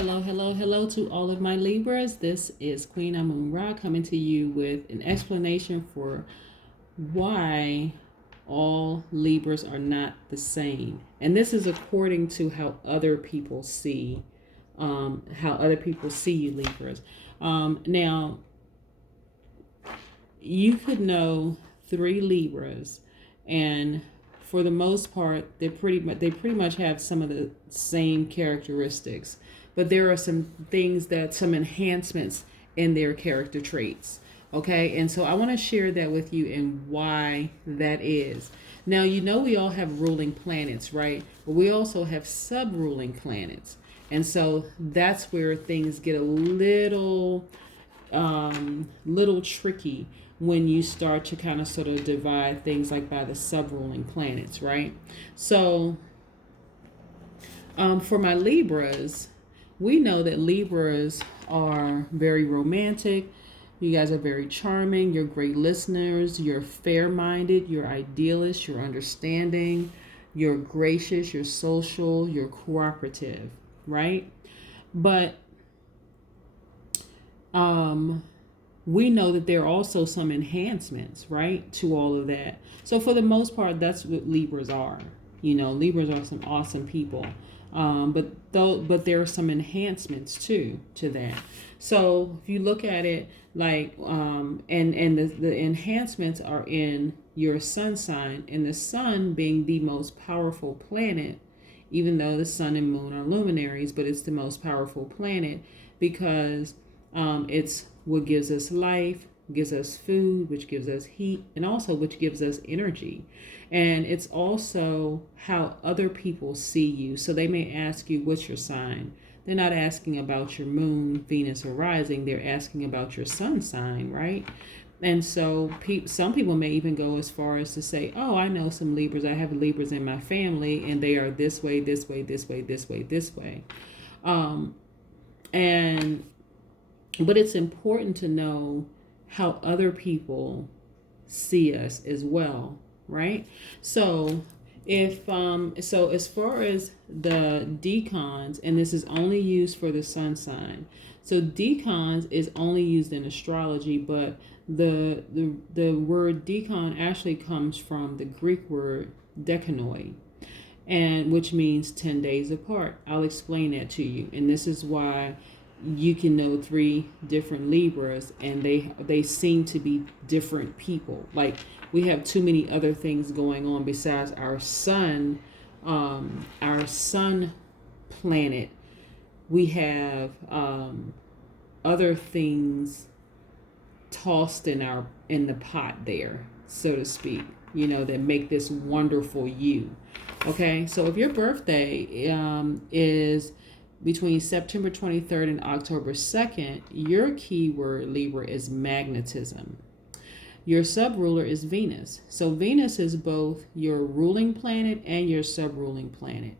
Hello, hello, hello to all of my Libras. This is Queen Amun Ra coming to you with an explanation for why all Libras are not the same. And this is according to how other people see you, Libras. Now, you could know three Libras, and for the most part, they pretty much have some of the same characteristics, but there are some enhancements in their character traits. Okay, and so I want to share that with you and why that is. Now, we all have ruling planets, right? But we also have sub-ruling planets. And so that's where things get a little tricky when you start to kind of sort of divide things like by the sub-ruling planets, right? So for my Libras, we know that Libras are very romantic. You guys are very charming. You're great listeners. You're fair-minded. You're idealist. You're understanding. You're gracious. You're social. You're cooperative, right? But we know that there are also some enhancements, right, to all of that. So for the most part, that's what Libras are. Libras are some awesome people. But there are some enhancements too to that. So if you look at it like and the enhancements are in your sun sign, and the sun being the most powerful planet, even though the sun and moon are luminaries, but it's the most powerful planet because it's what gives us life, gives us food, which gives us heat, and also which gives us energy. And it's also how other people see you. So they may ask you, what's your sign? They're not asking about your moon, Venus, or rising. They're asking about your sun sign, right? And so some people may even go as far as to say, oh, I know some Libras. I have Libras in my family, and they are this way, this way, this way, this way, this way. But it's important to know how other people see us as well, right? So as far as the decans, and this is only used for the sun sign. So decans is only used in astrology, but the word decan actually comes from the Greek word decanoi, and which means 10 days apart. I'll explain that to you, and this is why you can know three different Libras, and they seem to be different people. Like, we have too many other things going on besides our sun planet. We have other things tossed in the pot there, so to speak, that make this wonderful you. Okay, so if your birthday is between September 23rd and October 2nd, your keyword, Libra, is magnetism. Your sub-ruler is Venus. So Venus is both your ruling planet and your sub-ruling planet.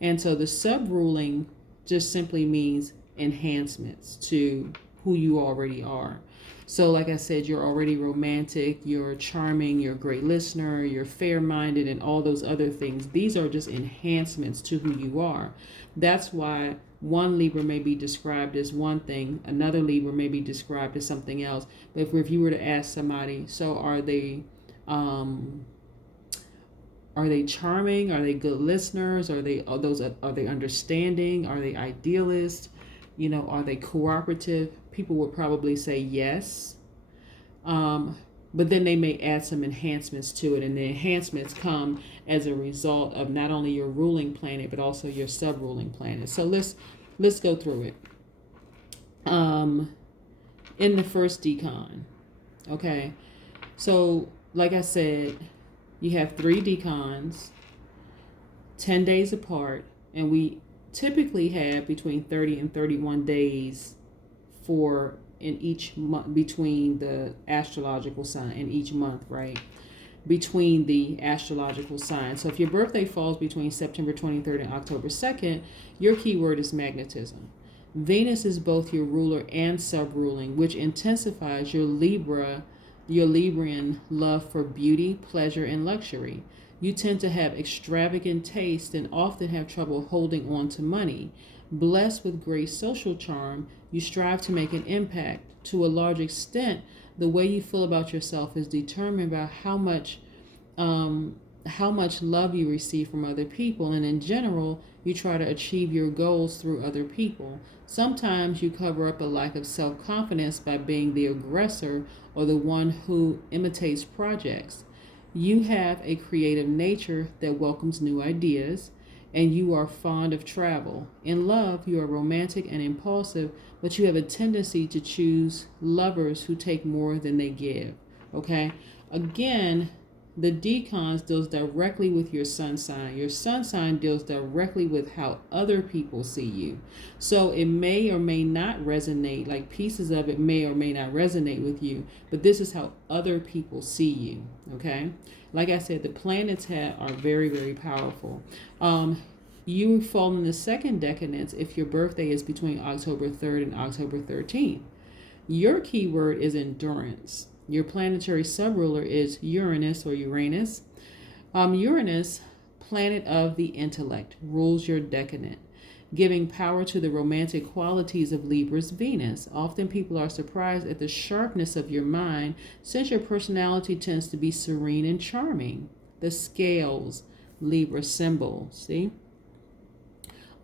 And so the sub-ruling just simply means enhancements to who you already are. So like I said, you're already romantic, you're charming, you're a great listener, you're fair-minded, and all those other things. These are just enhancements to who you are. That's why one Libra may be described as one thing, another Libra may be described as something else. But if you were to ask somebody, so are they charming? Are they good listeners? Are they understanding? Are they idealist? Are they cooperative? People would probably say yes. But then they may add some enhancements to it, and the enhancements come as a result of not only your ruling planet but also your sub-ruling planet. So let's go through it. In the first decan, okay. So like I said, you have three decans, 10 days apart, and we typically have between 30 and 31 days in each month between the astrological sign in each month, right? Between the astrological signs. So if your birthday falls between September 23rd and October 2nd, your keyword is magnetism. Venus is both your ruler and sub-ruling, which intensifies your Librian love for beauty, pleasure, and luxury. You tend to have extravagant taste and often have trouble holding on to money. Blessed with great social charm, you strive to make an impact. To a large extent, the way you feel about yourself is determined by how much love you receive from other people, and in general, you try to achieve your goals through other people. Sometimes you cover up a lack of self-confidence by being the aggressor or the one who imitates projects. You have a creative nature that welcomes new ideas, and you are fond of travel. In love, you are romantic and impulsive, but you have a tendency to choose lovers who take more than they give. Okay? Again, the decans deals directly with your sun sign. Your sun sign deals directly with how other people see you. So it may or may not resonate, like pieces of it may or may not resonate with you, but this is how other people see you. Okay? Like I said, the planets are very, very powerful. You fall in the second decadence if your birthday is between October 3rd and October 13th. Your keyword is endurance. Your planetary subruler is Uranus or Uranus. Uranus, planet of the intellect, rules your decadent, giving power to the romantic qualities of Libra's Venus. Often people are surprised at the sharpness of your mind, since your personality tends to be serene and charming. The scales, Libra symbol, see?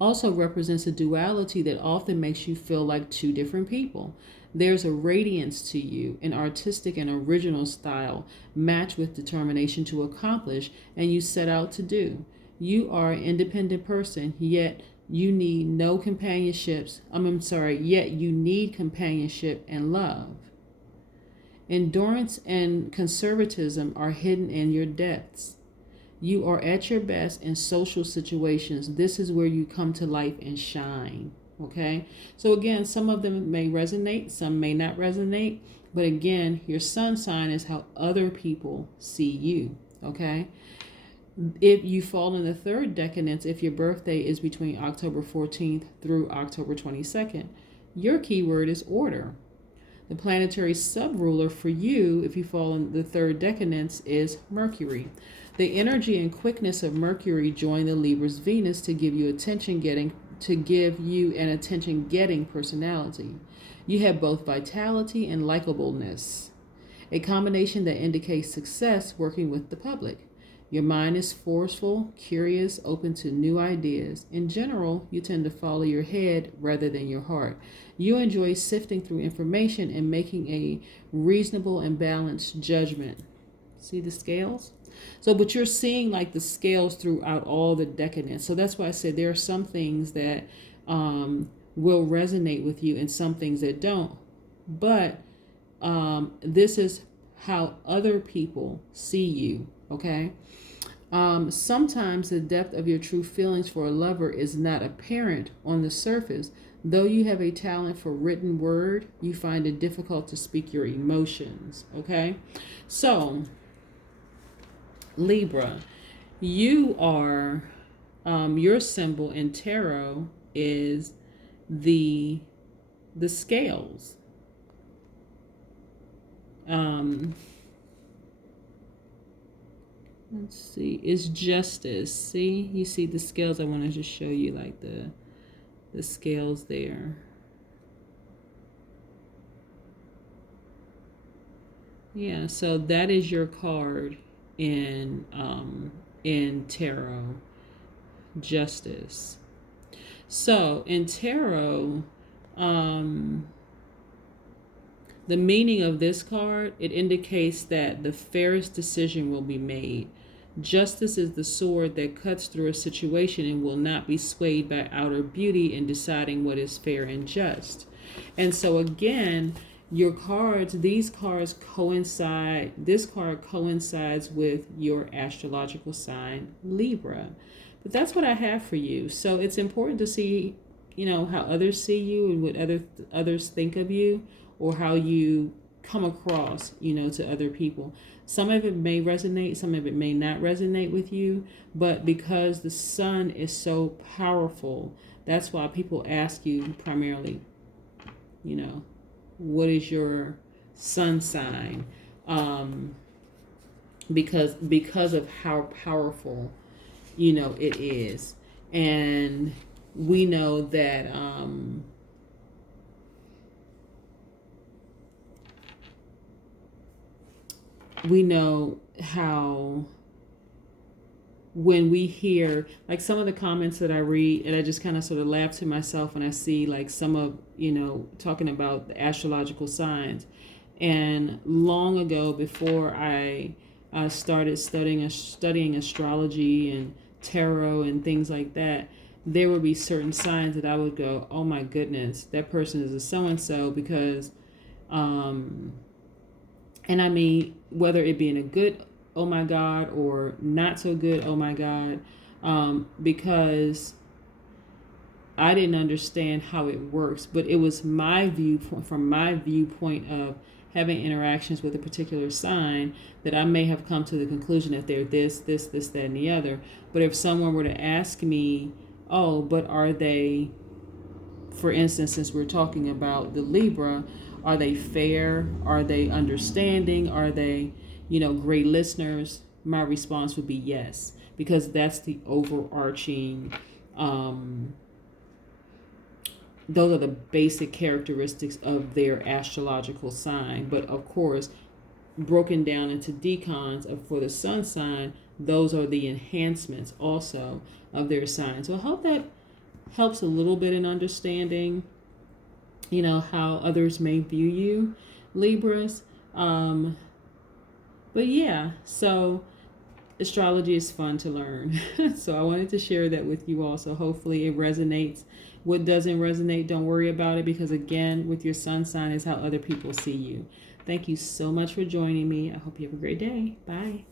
Also represents a duality that often makes you feel like two different people. There's a radiance to you, an artistic and original style matched with determination to accomplish and you set out to do. You are an independent person, yet you need no companionship and love. Endurance and conservatism are hidden in your depths. You are at your best in social situations. This is where you come to life and shine. Okay, so again, some of them may resonate, some may not resonate, but again, your sun sign is how other people see you. Okay, if you fall in the third decadence, if your birthday is between October 14th through October 22nd, your keyword is order. The planetary subruler for you, if you fall in the third decadence, is Mercury. The energy and quickness of Mercury join the Libra's Venus to give you an attention-getting personality. You have both vitality and likableness, a combination that indicates success working with the public. Your mind is forceful, curious, open to new ideas. In general, you tend to follow your head rather than your heart. You enjoy sifting through information and making a reasonable and balanced judgment. See the scales? So, but you're seeing like the scales throughout all the decadence. So that's why I said there are some things that will resonate with you and some things that don't. But this is how other people see you, okay? Sometimes the depth of your true feelings for a lover is not apparent on the surface. Though you have a talent for written word, you find it difficult to speak your emotions, okay? So, Libra, you are, your symbol in tarot is the scales. Let's see, it's justice. See, you see the scales. I want to just show you like the scales there. Yeah, so that is your card in tarot, justice. So in tarot, the meaning of this card, it indicates that the fairest decision will be made. Justice is the sword that cuts through a situation and will not be swayed by outer beauty in deciding what is fair and just. And so again, your cards, these cards coincide, this card coincides with your astrological sign, Libra. But that's what I have for you. So it's important to see, how others see you and what others think of you, or how you come across, to other people. Some of it may resonate, some of it may not resonate with you, but because the sun is so powerful, that's why people ask you primarily, what is your sun sign? Because of how powerful, it is. And we know that we know how when we hear like some of the comments that I read, and I just kind of sort of laugh to myself when I see like some of, talking about the astrological signs. And long ago, before I started studying astrology and tarot and things like that, there would be certain signs that I would go, oh my goodness, that person is a so-and-so, because and I mean, whether it be in a good, oh my God, or not so good, oh my God, because I didn't understand how it works. But it was my viewpoint, from my viewpoint of having interactions with a particular sign, that I may have come to the conclusion that they're this, that, and the other. But if someone were to ask me, oh, but are they, for instance, since we're talking about the Libra, are they fair? Are they understanding? Are they, great listeners? My response would be yes, because that's the overarching, those are the basic characteristics of their astrological sign. But of course, broken down into decans for the sun sign, those are the enhancements also of their sign. So I hope that helps a little bit in understanding, how others may view you, Libras. But yeah, so astrology is fun to learn. So I wanted to share that with you all. So hopefully it resonates. What doesn't resonate, don't worry about it, because again, with your sun sign is how other people see you. Thank you so much for joining me. I hope you have a great day. Bye.